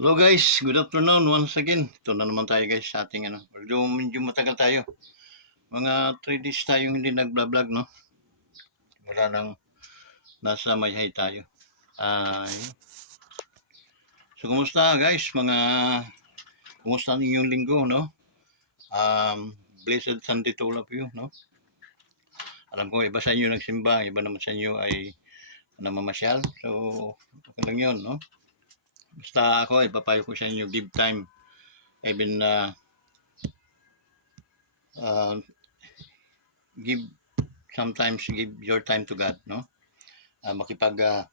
Hello guys, good afternoon once again. Ito na naman tayo guys sa ating although medyo matagal tayo. Mga 3 days tayong hindi nag-vlog, no? Wala nang nasa mayhay tayo. Ay. So kumusta guys? Kumusta ang inyong linggo, no? Blessed Sunday to all of you, no? Alam ko iba sa inyo nagsimba, iba naman sa inyo ay namamasyal. So okay lang 'yon, no? Basta ako ipapayo ko sa inyo, give time. Even uh, give sometimes give your time to God, no? Makipag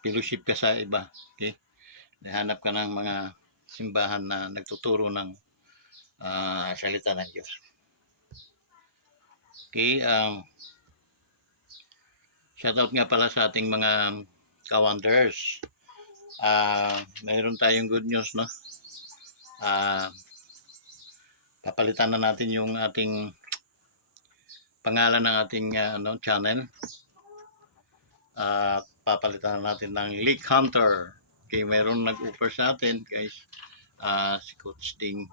fellowship ka sa iba, okay? Hanap ka ng mga simbahan na nagtuturo ng salita ng Diyos. Okay, shoutout nga pala sa ating mga ka-wonders. Mayroon tayong good news, no? Papalitan na natin yung ating pangalan ng ating channel. Papalitan na natin ng Leak Hunter. Okay, mayroon nag-offer sa atin, guys. Si Coach Ding.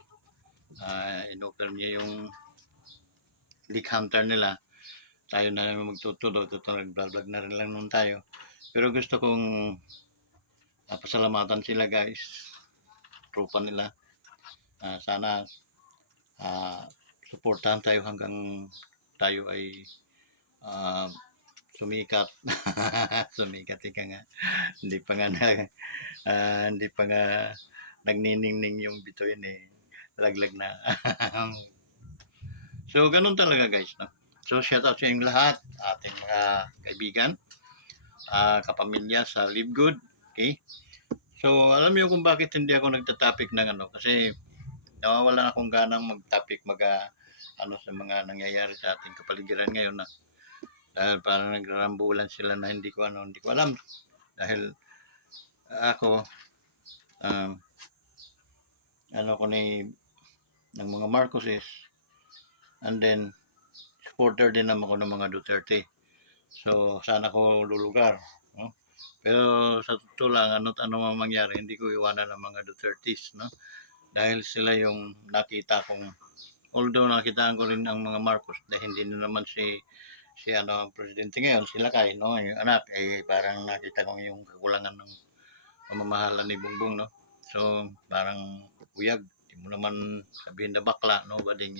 In-offer niya yung Leak Hunter nila. Tayo na naman magtutulog. Nag-vlog na rin lang nun tayo. Pero gusto kong pasalamatan sila, guys. Trupa nila. Sana suportahan tayo hanggang tayo ay sumikat. Sumikat ka nga. Hindi pa nga nagniningning yung bituin eh. Laglag na. So ganun talaga guys, no? So shout out sa inyong lahat, ating mga kaibigan, kapamilya sa Live Good, okay? So alam niyo kung bakit hindi ako nagta-topic ng kasi nawawalan akong ganang mag-topic sa mga nangyayari sa ating kapaligiran ngayon na dahil parang nagrarambulan sila na hindi ko alam dahil ako ko ni ng mga Marcoses, and then supporter din naman ako ng mga Duterte. So sana ko lulugar, no? Pero sa totoo lang, ano't ano man mangyari, hindi ko iwanan ng mga Dutertes, no? Dahil sila yung nakita kong, although nakitaan ko rin ang mga Marcos, dahil hindi na naman si ang presidente ngayon, sila kay, no? Yung anak, parang nakita ko yung kakulangan ng pamamahala ni Bongbong, no? So, parang huyag. Hindi mo naman sabihin na bakla, no? Bading,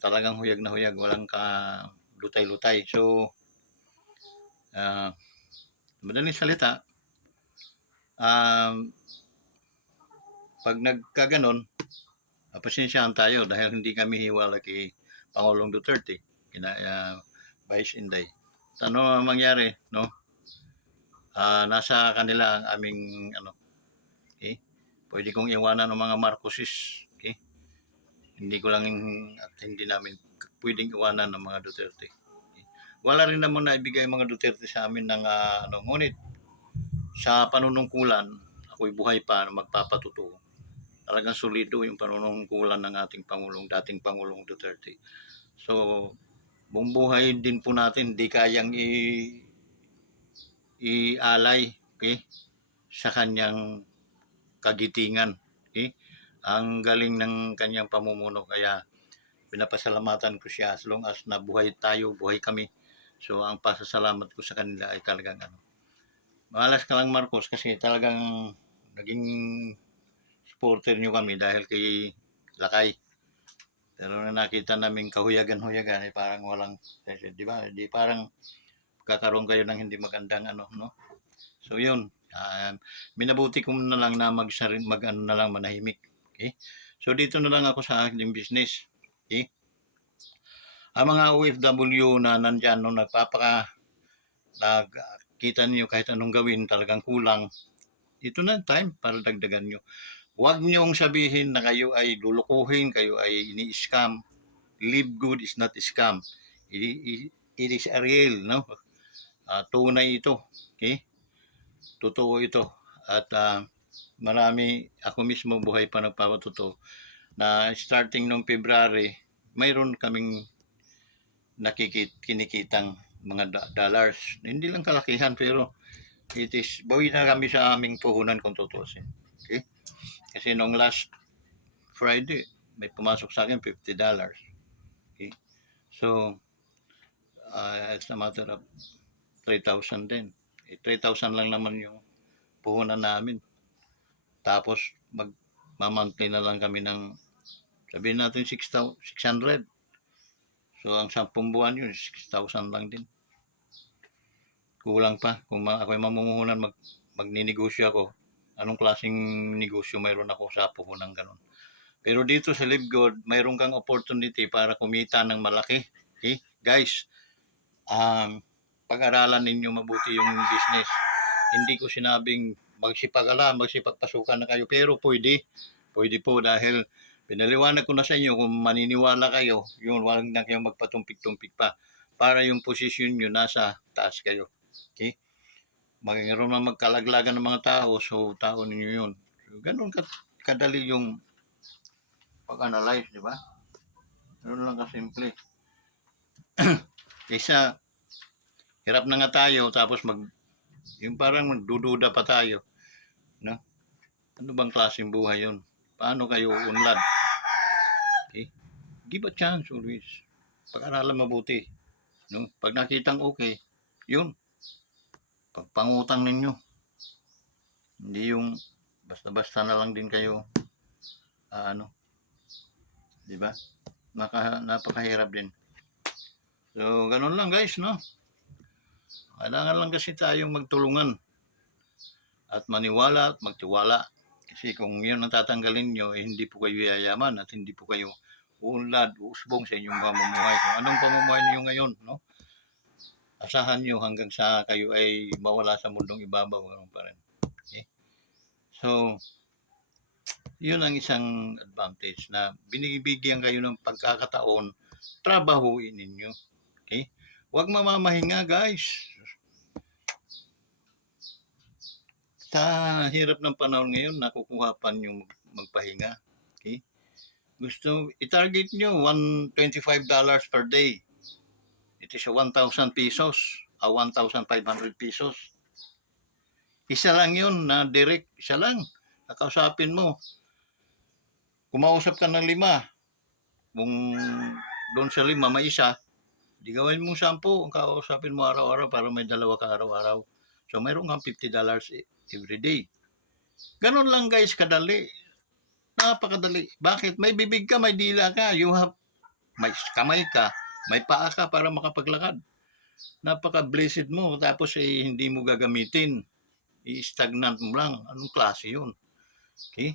talagang huyag na huyag, walang ka lutay-lutay. So, madaling salita, pag nagkaganon, pasensyahan tayo dahil hindi kami hiwala kay Pangulong Duterte, kina Vice Inday. Ano ang mangyari, no? Nasa kanila ang aming okay? Pwede kong iwanan ng mga Marcoses, okay? Hindi ko lang at hindi namin pwedeng iwanan ng mga Duterte. Okay? Wala rin naman na ibigay mga Duterte sa amin ng ngunit sa panunungkulan, ako'y buhay pa na magpapatutuo. Talagang solido yung panunungkulan ng ating dating Pangulong Duterte. So, buong buhay din po natin, di kayang ialay, okay, sa kanyang kagitingan. Okay? Ang galing ng kanyang pamumuno, kaya pinapasalamatan ko siya as long as nabuhay tayo, buhay kami. So, ang pasasalamat ko sa kanila ay talagang malas ka lang Marcos kasi talagang naging supporter nyo kami dahil kay Lakay. Pero na nakita namin kahuyagan-huyagan parang walang, di ba? Di parang kakaroon kayo ng hindi magandang no? So yun, minabuti ko na lang na na lang manahimik. Okay? So dito na lang ako sa aking business. Okay? Ang mga OFW na nandyan no, nakita niyo kahit anong gawin talagang kulang. Ito na time para dagdagan nyo. Huwag niyong sabihin na kayo ay lulukuhin, kayo ay ini-scam. Live good is not scam. It is a real, no? Tunay ito. Okay? Totoo ito. At marami, ako mismo buhay pa nagpapatotoo na starting noong February, mayroon kaming kinikitang mga dollars. Hindi lang kalakihan pero it is, bawi na kami sa aming puhunan kung tutusin. Okay? Kasi nung last Friday, may pumasok sa akin $50. Okay? So, it's a matter of 3,000 din. 3,000 lang naman yung puhunan namin. Tapos, mag-monthly na lang kami ng, sabihin natin 600. So, ang 10 buwan yun, 6,000 lang din. Kulang pa. Kung ako'y mamumuhunan, magninegosyo ako, anong klaseng negosyo mayroon ako sa puhunan ganun. Pero dito sa Live Good, mayroon kang opportunity para kumita ng malaki. Okay? Guys, pag-aralan ninyo mabuti yung business. Hindi ko sinabing magsipagpasukan na kayo, pero pwede. Pwede po dahil pinaliwanag ko na sa inyo kung maniniwala kayo, yun, wala na kayong magpatumpik-tumpik pa para yung posisyon nyo nasa taas kayo. Okay? Magkaroon ng magkalaglagan ng mga tao, so tao ninyo yun. So, ganun kadali yung pag-analyze, di ba? Ganun lang kasimple. Isa, hirap na nga tayo, tapos yung parang magdududa pa tayo. No? Ano bang klaseng buhay yun? Paano kayo unlad? Okay? Give a chance always. Pag-aralan mabuti. No? Pag nakitang okay, yun. Pagpangutang ninyo. Hindi yung basta-basta na lang din kayo di ba? Napakahirap din. So, ganun lang guys, no? Kailangan lang kasi tayong magtulungan at maniwala at magtiwala. Kasi kung yun ang tatanggalin nyo, hindi po kayo yayaman at hindi po kayo uunlad, usbong sa inyong pamumuhay. Kung anong pamumuhay niyo ngayon, no? Asahan nyo hanggang sa kayo ay mawala sa mundong ibabaw, ganun pa rin. Okay? So, yun ang isang advantage na binibigyan kayo ng pagkakataon, trabahuin ninyo. Okay? Huwag mamamahinga, guys. Sa hirap ng panahon ngayon, nakukuha pa nyo magpahinga. Okay? Gusto, i-target nyo $125 per day. It is 1,000 pesos, 1,500 pesos. Isa lang yun na direct, isa lang. Nakausapin mo. Kumausap ka ng 5. Kung doon sa 5 may isa, di gawin mo 10 ang kausapin mo araw-araw para may 2 ka araw-araw. So mayroon kang $50 every day. Ganon lang guys, kadali. Napakadali. Bakit? May bibig ka, may dila ka. May kamay ka, may paa ka para makapaglakad. Napaka-blessed mo. Tapos hindi mo gagamitin. I-stagnant mo lang. Anong klase yun? Okay?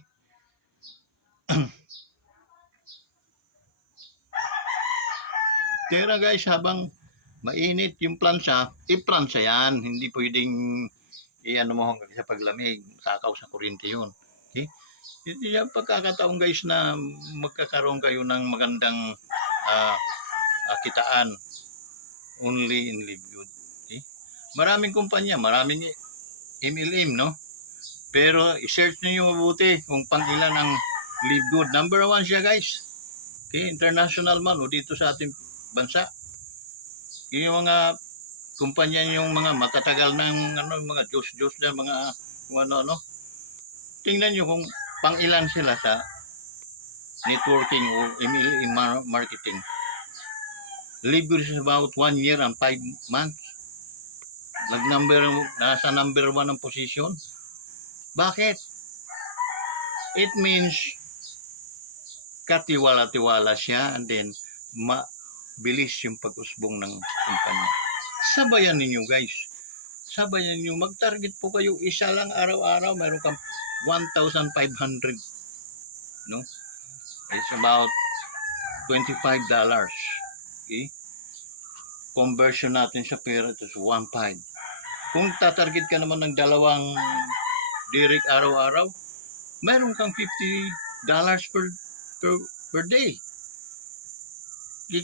Kaya guys, habang mainit yung plansa, i-plansa yan. Hindi pwedeng i-ano mo hanggang sa paglamig. Sakaw sa kuryente yun. Okay? Hindi yan pagkakataon guys na magkakaroon kayo ng magandang kitaan only in Live Good. Okay? Maraming kumpanya, maraming MLM, no? Pero i-search niyo mabuti kung pang-ilan ang Live Good. Number 1 siya guys. Okay, international man o dito sa ating bansa. Yung mga kumpanya yung mga matatagal ng mga juice na mga ano. Tingnan niyo kung pang-ilan sila sa networking o MLM marketing. Live Good is about 1 year and 5 months. Nasa number 1 ang position. Bakit? It means katiwala-tiwala siya and then mabilis yung pag-usbong ng kumpanya. Sabayan ninyo guys. Sabayan ninyo. Mag-target po kayo. Isa lang araw-araw. Mayroon kang 1,500. No? It's about $25. Okay? Conversion natin sa pera ito is 1.5. Kung tatarget ka naman ng 2 direct araw-araw, mayroon kang $50 per day.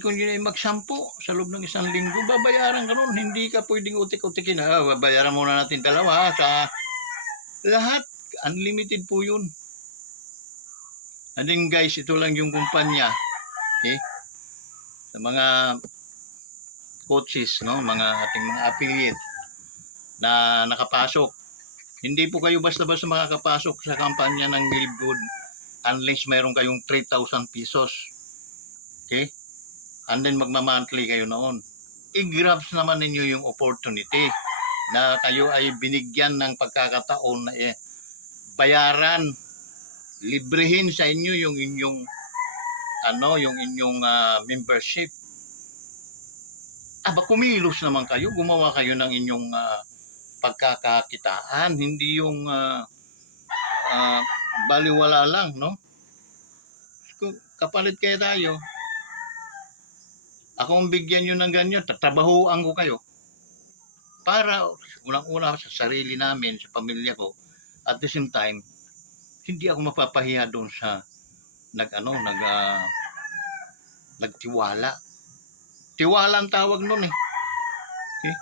Kung yun ay mag-10 sa loob ng 1 linggo, babayaran ka nun. Hindi ka pwedeng utik-utikin. Babayaran muna natin 2 sa lahat. Unlimited po yun. And then guys, ito lang yung kumpanya. Okay? Sa mga coaches, no, mga ating mga affiliate. na nakapasok. Hindi po kayo basta-basta makakapasok sa kampanya ng Live Good unless mayroon kayong 3,000 pesos. Okay? And then magma-monthly kayo noon. I-grabs naman ninyo yung opportunity na kayo ay binigyan ng pagkakataon na bayaran, librehin sa inyo yung inyong membership. Aba, kumilos naman kayo, gumawa kayo ng inyong pagkakakitaan, hindi yung baliwala lang, no? Kapalit kaya tayo. Ako ang bigyan nyo ng ganyan, tatrabahuan ko kayo. Para unang-una sa sarili namin, sa pamilya ko, at the same time, hindi ako mapapahiya doon sa nagtiwala. Tiwala ang tawag nun eh. Okay?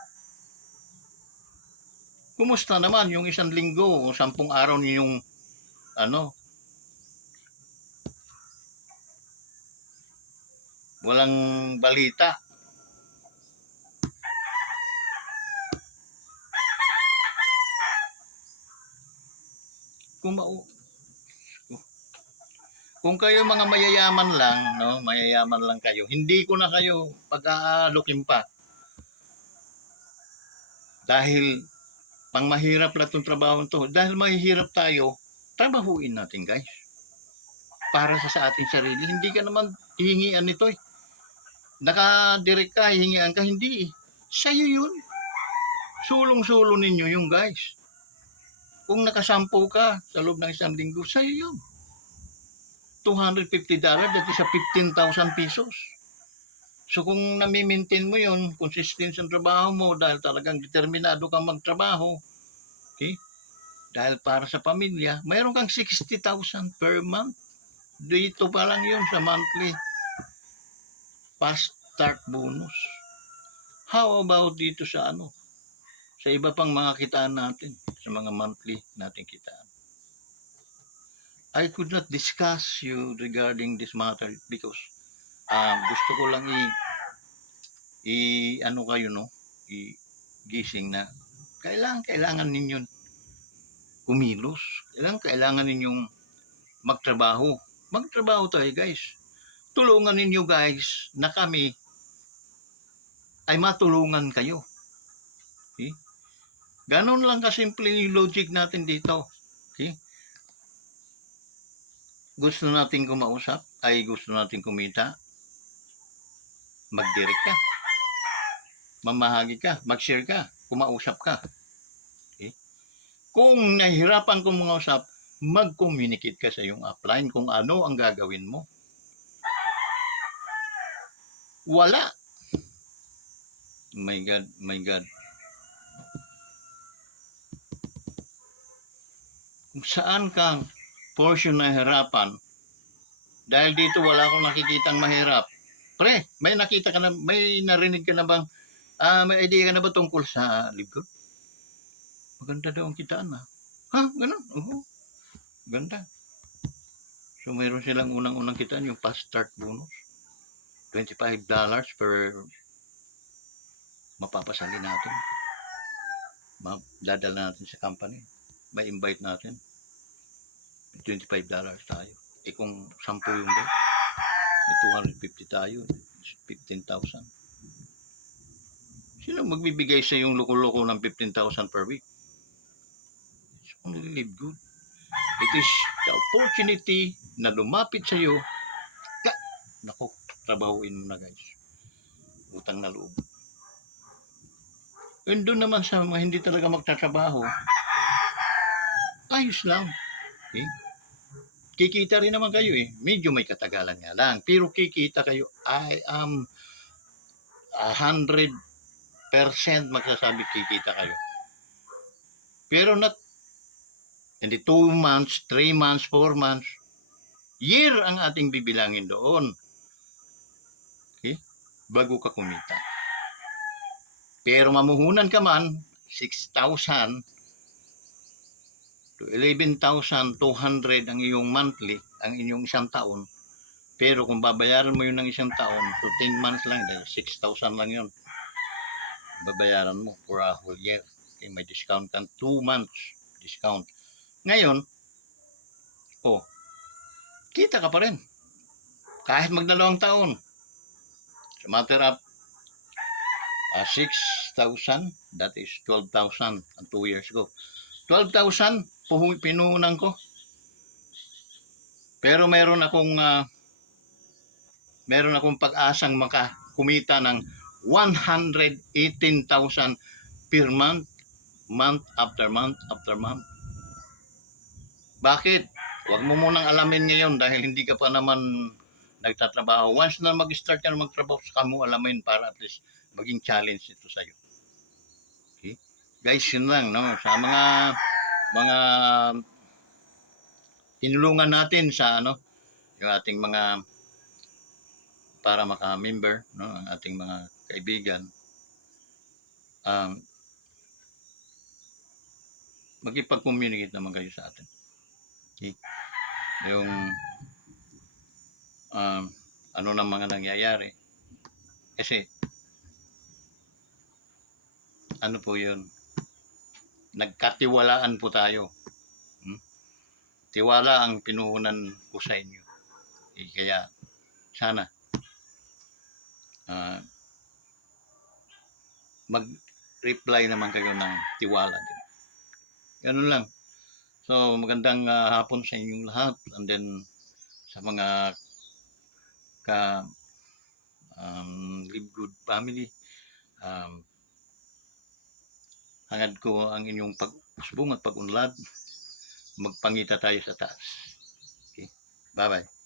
Kumusta naman yung 1 linggo o 10 araw ninyong walang balita? Kung kayo mga mayayaman lang, no, mayayaman lang kayo, hindi ko na kayo pag-aalukin pa. Dahil pang mahirap lang itong trabaho to. Dahil mahihirap tayo, trabahuin natin guys. Para sa ating sarili. Hindi ka naman hihingian nito eh. Nakadirect ka, hihingian ka, hindi eh. Sa'yo yun. Sulong-sulo ninyo yung guys. Kung nakasampo ka sa loob ng 1 linggo, sa'yo yun. $250, that is 15,000 pesos. So kung nami-maintain mo yun, consistent sa trabaho mo dahil talagang determinado kang magtrabaho, okay? Dahil para sa pamilya, mayroon kang 60,000 per month. Dito pa lang yun sa monthly fast start bonus. How about dito sa sa iba pang mga kitaan natin, sa mga monthly natin kitaan? I could not discuss you regarding this matter because gusto ko lang gising na kailangan ninyo kumilos. Kailangan ninyong magtrabaho. Magtrabaho tayo guys. Tulungan ninyo guys na kami ay matulungan kayo. Okay? Ganon lang kasimple yung logic natin dito. Okay? Gusto natin kumausap, ay gusto natin kumita, mag-direct ka, mamahagi ka, mag-share ka, kumausap ka. Okay? Kung nahihirapan kong kumausap, mag-communicate ka sa iyong upline kung ano ang gagawin mo. Wala. My God, my God. Kung saan kang portion na hirapan, dahil dito wala akong nakikitang mahirap. Pre, may nakita ka na, may narinig ka na bang, may idea ka na ba tungkol sa Live Good? Maganda daw ang kitaan ha. Ha? Ganun? Ganda. So mayroon silang unang-unang kitaan, yung fast start bonus. $25 per mapapasali natin. Dadala natin sa company. May invite natin. $25 tayo. Kung 10 yung guys, may 250 tayo. 15,000. Sino magbibigay sa yung loko-loko ng 15,000 per week? It's only Live Good. It is the opportunity na lumapit sa iyo. Nako, trabahuin mo na guys. Utang na loob. And doon naman sa mga hindi talaga magtatrabaho, ayos lang. Okay? Kikita rin naman kayo eh. Medyo may katagalan nga lang. Pero kikita kayo. I am 100% magsasabi kikita kayo. Pero not hindi 2 months, 3 months, 4 months. Year ang ating bibilangin doon. Okay? Bago ka kumita. Pero mamuhunan ka man, 6,000 to 11,200 ang iyong monthly, ang inyong isang taon. Pero kung babayaran mo yun ng isang taon, so 10 months lang, 6,000 lang yun. Babayaran mo for a whole year. Okay, may discount kang 2 months discount. Ngayon, oh, kita ka pa rin. Kahit magdalawang taon. Sa matter of 6,000, that is 12,000 and 2 years ago. 12,000 pinuhunan ko. Pero meron akong pag-asang kumita ng 118,000 per month, month after month after month. Bakit? Huwag mo munang alamin ngayon dahil hindi ka pa naman nagtatrabaho. Once na mag-start ka na magtrabaho, saka mo alamin para at least maging challenge ito sa'yo. Okay? Guys, yun lang, no? Sa mga tinulungan natin sa yung ating mga para maka-member, no, ang ating mga kaibigan, magipag-communicate naman kayo sa atin. Okay? Yung ano na mga nangyayari. Kasi ano po yun, nagkatiwalaan po tayo. Tiwala ang pinuhunan ko sa inyo. Kaya sana mag-reply naman kayo ng tiwala din. Ganun lang. So magandang hapon sa inyong lahat, and then sa mga Live Good Family, hangad ko ang inyong pag-usbong at pag-unlad. Magpangita tayo sa taas. Okay? Bye-bye.